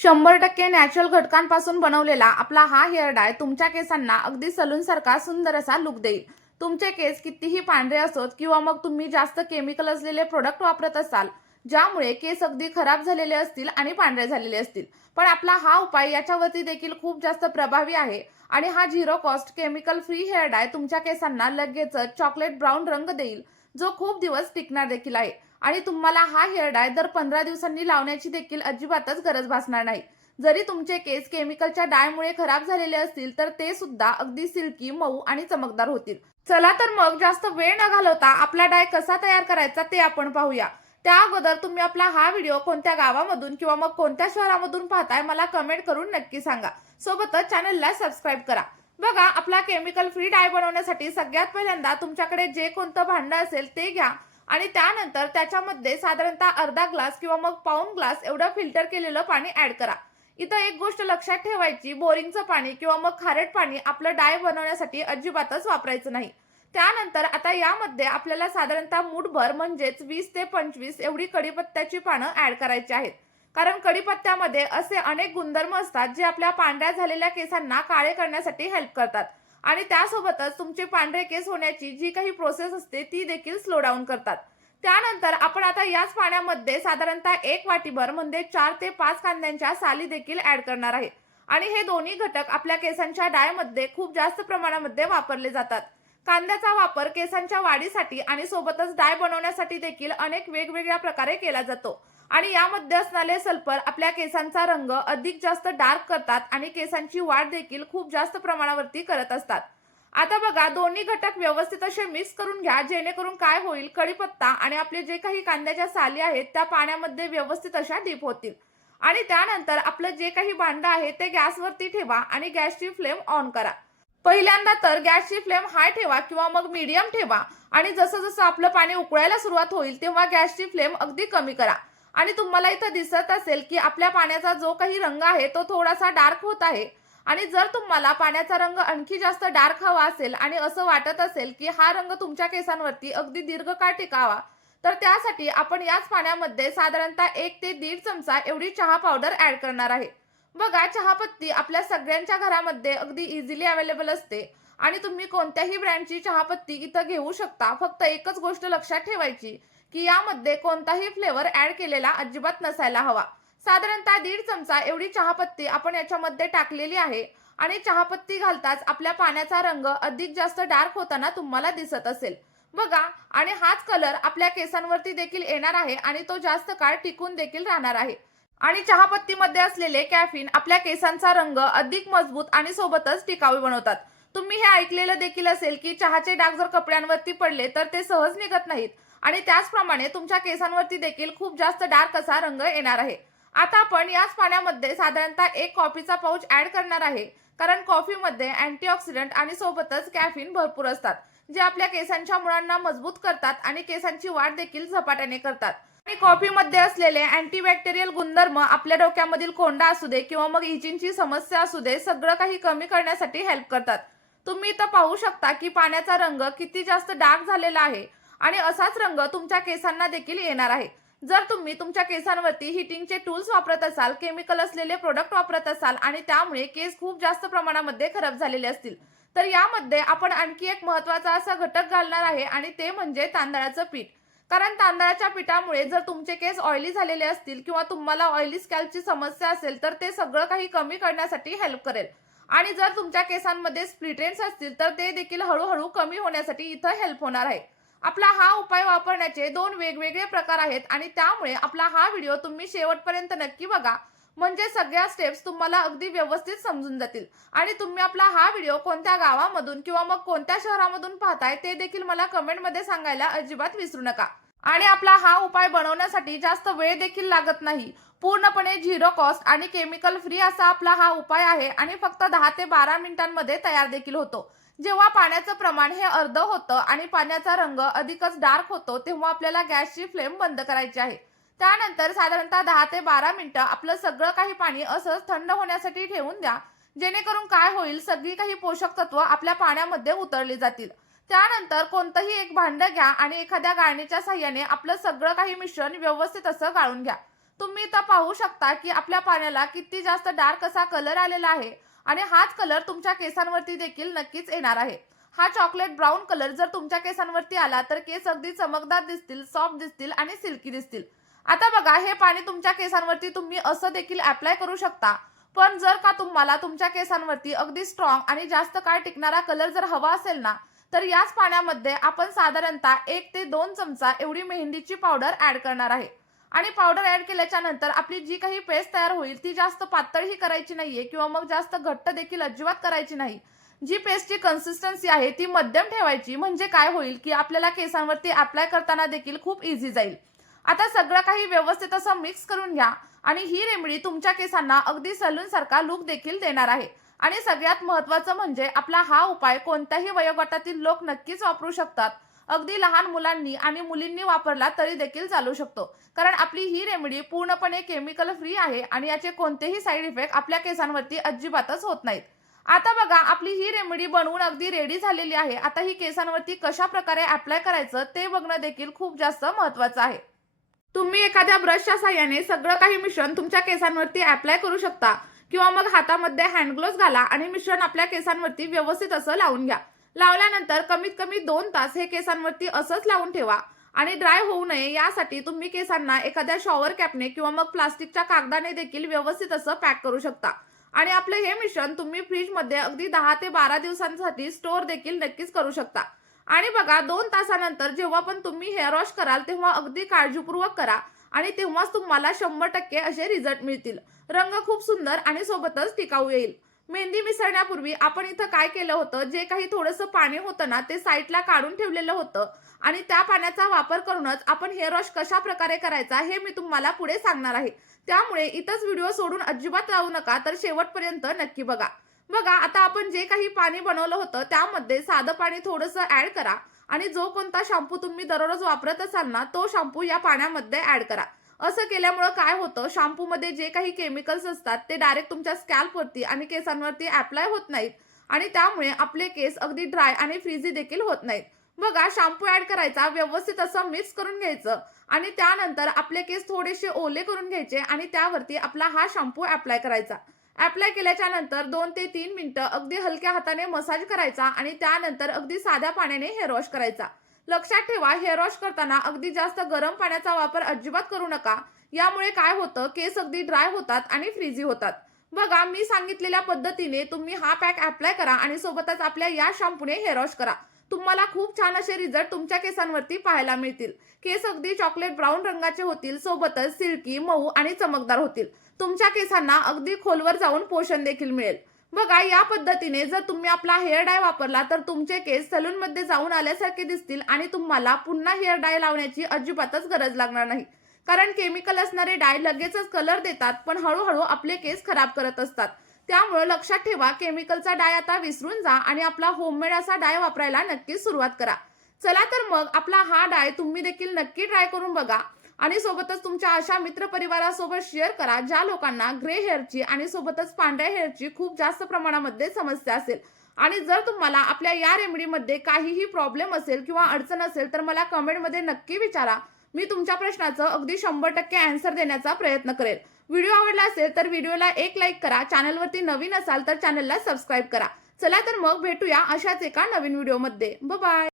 100% natural घटकांपासून बनवलेला आपला हा हेअर डाय तुमच्या केसांना अगदी सलूनसारखा सुंदर असा लुक देईल. तुमचे केस कितीही पांढरे असोत किंवा मग तुम्ही जास्त केमिकल असलेले प्रोडक्ट वापरत असाल, ज्यामुळे केस अगदी खराब झालेले असतील आणि पांढरे झालेले असतील, पण आपला हा उपाय याच्यावरती देखील खूप जास्त प्रभावी आहे. आणि हा zero cost chemical free hair dye तुमच्या केसांना लगेचच चॉकलेट ब्राऊन रंग देईल, जो खूप दिवस टिकणार देखील आहे. आणि तुम्हाला हा हेअर डाय दर 15 दिवसांनी लावण्याची देखील अजिबातच गरज भासणार नाही. जरी तुमचे केस केमिकलच्या डायमुळे खराब झालेले असतील, तर ते सुद्धा अगदी सिल्की, मऊ आणि चमकदार होतील. चला तर मग जास्त वेळ न घालवता आपला डाय कसा तयार करायचा ते आपण पाहूया. त्या अगोदर तुम्ही आपला हा व्हिडिओ कोणत्या गावामधून किंवा मग कोणत्या शहरामधून पाहताय मला कमेंट करून नक्की सांगा. सोबतच चॅनलला सबस्क्राईब करा. बघा, आपला केमिकल फ्री डाय बनवण्यासाठी सगळ्यात पहिल्यांदा तुमच्याकडे जे कोणतं भांडं असेल ते घ्या आणि त्यानंतर त्याच्यामध्ये साधारणतः अर्धा ग्लास किंवा मग पाऊण ग्लास एवढं फिल्टर केलेलं पाणी ऍड करा. इथं एक गोष्ट लक्षात ठेवायची, बोरिंगचं पाणी किंवा मग खारट पाणी आपलं डाय बनवण्यासाठी अजिबातच वापरायचं नाही. त्यानंतर आता यामध्ये आपल्याला साधारणतः मूठभर म्हणजेच 20 ते 25 एवढी कढीपत्त्याची पानं ऍड करायची आहेत. कारण कढीपत्त्यामध्ये असे अनेक गुणधर्म असतात जे आपल्या पांढऱ्या झालेल्या केसांना काळे करण्यासाठी हेल्प करतात आणि त्यासोबतच तुमचे पांढरे केस होण्याची जी काही प्रोसेस असते ती देखील स्लो डाऊन करतात. त्यानंतर आपण आता याच पाण्यामध्ये साधारणतः 1 वाटीभर म्हणजे 4 ते 5 कांद्यांच्या साली देखील ऍड करणार आहे. आणि हे दोन्ही घटक आपल्या केसांच्या डायमध्ये खूप जास्त प्रमाणामध्ये वापरले जातात. कांद्याचा वापर केसांच्या वाढीसाठी आणि सोबतच डाय बनवण्यासाठी देखील अनेक वेगवेगळ्या प्रकारे केला जातो. आणि यामध्ये असणारे सल्फर आपल्या केसांचा रंग अधिक जास्त डार्क करतात आणि केसांची वाढ देखील खूप जास्त प्रमाणावरती करत असतात. आता बघा, दोन्ही घटक व्यवस्थित असे मिक्स करून घ्या, जेणेकरून काय होईल, कढीपत्ता आणि आपले जे काही कांद्याच्या साली आहेत त्या पाण्यामध्ये व्यवस्थित अशा डीप होतील. आणि त्यानंतर आपलं जे काही भांडं आहे ते गॅसवरती ठेवा आणि गॅसची फ्लेम ऑन करा. पहिल्यांदा तर गॅसची फ्लेम हाय ठेवा किंवा मग मीडियम ठेवा आणि जसं जसं आपलं पाणी उकळायला सुरुवात होईल तेव्हा गॅसची फ्लेम अगदी कमी करा. आणि तुम्हाला इथं दिसत असेल की आपल्या पाण्याचा जो काही रंग आहे तो थोडासा डार्क होत आहे. आणि जर तुम्हाला पाण्याचा रंग आणखी जास्त डार्क हवा असेल आणि असं वाटत असेल की हा रंग तुमच्या केसांवरती अगदी दीर्घकाळ टिकावा, तर त्यासाठी आपण याच पाण्यामध्ये साधारणतः 1 ते 1.5 चमचा एवढी चहा पावडर ऍड करणार आहे. बघा, चहापत्ती आपल्या सगळ्यांच्या घरामध्ये अगदी इझिली अवेलेबल असते आणि तुम्ही कोणत्याही ब्रँडची चहापत्ती इथं घेऊ शकता. फक्त एकच गोष्ट लक्षात ठेवायची की यामध्ये कोणताही फ्लेवर ऍड केलेला अजिबात नसायला हवा. साधारणतः 1.5 चमचा एवढी चहापत्ती आपण याच्यामध्ये टाकलेली आहे आणि चहापत्ती घालताच आपल्या पाण्याचा रंग अधिक जास्त डार्क होताना तुम्हाला दिसत असेल. बघा, आणि हाच कलर आपल्या केसांवरती देखील येणार आहे आणि तो जास्त काळ टिकून देखील राहणार आहे. आणि चहापत्तीमध्ये असलेले कॅफीन आपल्या केसांचा रंग अधिक मजबूत आणि सोबतच टिकाऊ बनवतात. तुम्ही हे ऐकलेलं देखील असेल की चहाचे डाग जर कपड्यांवरती पडले तर ते सहज निघत नाहीत आणि त्याचप्रमाणे तुमच्या केसांवरती देखील खूप जास्त डार्क असा रंग येणार आहे. आता आपण याच पाण्यामध्ये साधारणतः 1 कॉफीचा पाऊच ऍड करणार आहे. कारण कॉफीमध्ये अँटीऑक्सिडंट आणि सोबतच कॅफीन भरपूर असतात, जे आपल्या केसांच्या मुळांना मजबूत करतात आणि केसांची वाढ देखील झपाट्याने करतात. आणि कॉफीमध्ये असलेले अँटीबॅक्टेरियल गुणधर्म आपल्या डोक्यामधील कोंडा असू दे किंवा मग इचिंगची समस्या असू दे, सगळं काही कमी करण्यासाठी हेल्प करतात. तुम्ही इथं पाहू शकता की पाण्याचा रंग किती जास्त डार्क झालेला आहे आणि असाच रंग तुमच्या केसांना देखील येणार आहे. जर तुम्ही तुमच्या केसांवरती हिटिंगचे टूल्स वापरत असाल, केमिकल असलेले प्रोडक्ट वापरत असाल आणि त्यामुळे केस खूप जास्त प्रमाणामध्ये खराब झालेले असतील, तर यामध्ये आपण आणखी एक महत्त्वाचा असा घटक घालणार आहे आणि ते म्हणजे तांदळाचं पीठ. कारण तांदळाच्या पिठामुळे जर तुमचे केस ऑइली झालेले असतील किंवा तुम्हाला ऑइली स्कॅल्पची समस्या असेल, तर ते सगळं काही कमी करण्यासाठी हेल्प करेल. आणि जर तुमच्या केसांमध्ये स्प्लिट एंड्स असतील तर ते देखील हळूहळू कमी होण्यासाठी इथं हेल्प होणार आहे. आपला हा उपाय वापरण्याचे 2 वेगवेगळे प्रकार आहेत आणि त्यामुळे आपला हा व्हिडिओ तुम्ही शेवटपर्यंत नक्की बघा, म्हणजे सगळ्या स्टेप्स तुम्हाला अगदी व्यवस्थित समजून जातील. आणि तुम्ही आपला हा व्हिडिओ कोणत्या गावामधून किंवा मग कोणत्या शहरामधून पाहताय ते देखील मला कमेंटमध्ये सांगायला अजिबात विसरू नका. आणि आपला हा उपाय बनवण्यासाठी जास्त वेळ देखील लागत नाही. पूर्णपणे झिरो कॉस्ट आणि केमिकल फ्री असा आपला हा उपाय आहे आणि फक्त 10 ते 12 मिनिटांमध्ये तयार देखील होतो. जेव्हा पाण्याचं प्रमाण हे अर्ध होतं आणि पाण्याचा रंग अधिकच डार्क होतो, तेव्हा आपल्याला गॅसची फ्लेम बंद करायची आहे. त्यानंतर साधारणतः 10 ते 12 मिनिटं आपलं सगळं काही पाणी असंच थंड होण्यासाठी ठेवून द्या, जेणेकरून काय होईल, सगळी काही पोषक तत्व आपल्या पाण्यामध्ये उतरली जातील. त्यानंतर कोणतंही एक भांडं घ्या आणि एखाद्या गाळणीच्या साहाय्याने आपलं सगळं काही मिश्रण व्यवस्थित असं गाळून घ्या. तुम्ही इथं पाहू शकता की आपल्या पाण्याला किती जास्त डार्क असा कलर आलेला आहे आणि हाच कलर तुमच्या केसांवरती देखील नक्कीच येणार आहे. हा चॉकलेट ब्राऊन कलर जर तुमच्या केसांवरती आला तर केस अगदी चमकदार दिसतील, सॉफ्ट दिसतील आणि सिल्की दिसतील. आता बघा, हे पाणी तुमच्या केसांवरती तुम्ही असं देखील अप्लाय करू शकता. पण जर का तुम्हाला तुमच्या केसांवरती अगदी स्ट्रॉंग आणि जास्त काळ टिकणारा कलर जर हवा असेल ना, तर याच पाण्यामध्ये आपण साधारणतः 1 ते 2 चमचा एवढी मेहंदीची पावडर ॲड करणार आहे. आणि पावडर ॲड केल्याच्या नंतर आपली जी काही पेस्ट तयार होईल ती जास्त पातळही करायची नाहीये किंवा मग जास्त घट्ट देखील अजिबात करायची नाही. जी पेस्टची कन्सिस्टन्सी आहे ती मध्यम ठेवायची, म्हणजे काय होईल की आपल्याला केसांवरती अप्लाय करताना देखील खूप इझी जाईल. आता सगळं काही व्यवस्थित असं मिक्स करून घ्या आणि ही रेमेडी तुमच्या केसांना अगदी सलून सारखा लुक देखील देणार आहे. आणि सगळ्यात महत्त्वाचं म्हणजे आपला हा उपाय कोणत्याही वयोगटातील लोक नक्कीच वापरू शकतात. अगदी लहान मुलांनी आणि मुलींनी वापरला तरी देखील चालू शकतो. कारण आपली ही रेमेडी पूर्णपणे केमिकल फ्री आहे आणि याचे कोणतेही साईड इफेक्ट आपल्या केसांवरती अजिबातच होत नाहीत. आता बघा, आपली ही रेमेडी बनवून अगदी रेडी झालेली आहे. आता ही केसांवरती कशा प्रकारे अप्लाय करायचं ते बघणं देखील खूप जास्त महत्त्वाचं आहे. तुम्ही एखाद्या ब्रशच्या साहाय्याने सगळं काही मिश्रण तुमच्या केसांवरती अप्लाय करू शकता किंवा मग हातामध्ये हँड ग्लोव्ज घाला आणि मिश्रण आपल्या केसांवरती व्यवस्थित असं लावून घ्या. लावल्यानंतर कमीत कमी 2 तास हे केसांवरती असंच लावून ठेवा आणि ड्राय होऊ नये यासाठी तुम्ही केसांना एखाद्या शॉवर कॅपने किंवा मग प्लास्टिकच्या कागदाने देखील व्यवस्थित असं पॅक करू शकता. आणि आपलं हे मिश्रण तुम्ही फ्रीजमध्ये अगदी 10 ते 12 दिवसांसाठी स्टोअर देखील नक्कीच करू शकता. आणि बघा, 2 तासानंतर जेव्हा पण तुम्ही हेअर वॉश कराल तेव्हा अगदी काळजीपूर्वक करा आणि तेव्हाच तुम्हाला 100% असे रिझल्ट मिळतील. रंग खूप सुंदर आणि सोबतच टिकाऊ येईल. मेहंदी मिसळण्यापूर्वी आपण इथं काय केलं होतं, जे काही थोडंसं पाणी होतं ना ते साईडला काढून ठेवलेलं होतं आणि त्या पाण्याचा वापर करूनच आपण हेअर वॉश कशा प्रकारे करायचा हे मी तुम्हाला पुढे सांगणार आहे. त्यामुळे इथंच व्हिडिओ सोडून अजिबात राहू नका, तर शेवटपर्यंत नक्की बघा. बघा, आता आपण जे काही पाणी बनवलं होतं त्यामध्ये साधं पाणी थोडंसं ॲड करा आणि जो कोणता शॅम्पू तुम्ही दररोज वापरत असाल ना तो शॅम्पू या पाण्यामध्ये ॲड करा. असं केल्यामुळे काय होतं, शॅम्पूमध्ये जे काही केमिकल्स असतात ते डायरेक्ट तुमच्या स्कॅल्पवरती आणि केसांवरती अप्लाय होत नाहीत आणि त्यामुळे आपले केस अगदी ड्राय आणि फ्रीझी देखील होत नाहीत. बघा, शॅम्पू ॲड करायचा, व्यवस्थित असं मिक्स करून घ्यायचं आणि त्यानंतर आपले केस थोडेसे ओले करून घ्यायचे आणि त्यावरती आपला हा शॅम्पू अप्लाय करायचा. अप्लाय केल्याच्या नंतर 2 ते 3 मिनिटं अगदी हलक्या हाताने मसाज करायचा आणि त्यानंतर अगदी साध्या पाण्याने हेअर वॉश करायचा. लक्षात ठेवा, हेअर वॉश करताना अगदी जास्त गरम पाण्याचा वापर अजिबात करू नका. यामुळे काय होतं, केस अगदी ड्राय होतात आणि फ्रीझी होतात. बघा, मी सांगितलेल्या पद्धतीने तुम्ही हा पॅक अप्लाय करा आणि सोबतच आपल्या या शॅम्पूने हेअर वॉश करा. तुम्हाला खूप छान असे रिझल्ट तुमच्या केसांवरती पाहायला मिळतील. केस अगदी चॉकलेट ब्राऊन रंगाचे होतील, सोबतच सिल्की, मऊ आणि चमकदार होतील. तुमच्या केसांना अगदी खोलवर जाऊन पोषण देखील मिळेल. बघा, या पद्धतीने जर तुम्ही आपला हेअर डाय वापरला तर तुमचे केस सलूनमध्ये जाऊन आल्यासारखे दिसतील आणि तुम्हाला पुन्हा हेअर डाय लावण्याची अजिबातच गरज लागणार नाही. कारण केमिकल असणारे डाय लगेचच कलर देतात पण हळूहळू आपले केस खराब करत असतात. त्यामुळे लक्षात ठेवा, केमिकलचा डाय आता विसरून जा आणि आपला होममेड असा डाय वापरायला नक्कीच सुरुवात करा. चला तर मग, आपला हा डाय तुम्ही देखील नक्की ट्राय करून बघा आणि सोबतच तुमच्या अशा मित्रपरिवारासोबत शेअर करा ज्या लोकांना ग्रे हेअरची आणि सोबतच पांढऱ्या हेअरची खूप जास्त प्रमाणामध्ये समस्या असेल. आणि जर तुम्हाला आपल्या या रेमेडीमध्ये काहीही प्रॉब्लेम असेल किंवा अडचण असेल तर मला कमेंटमध्ये नक्की विचारा. मी तुमच्या प्रश्नाचं अगदी 100% आन्सर देण्याचा प्रयत्न करेल. व्हिडिओ आवडला असेल तर व्हिडिओला एक लाईक करा. चॅनलवरती नवीन असाल तर चॅनलला सबस्क्राईब करा. चला तर मग भेटूया अशाच एका नवीन व्हिडिओमध्ये. Bye bye.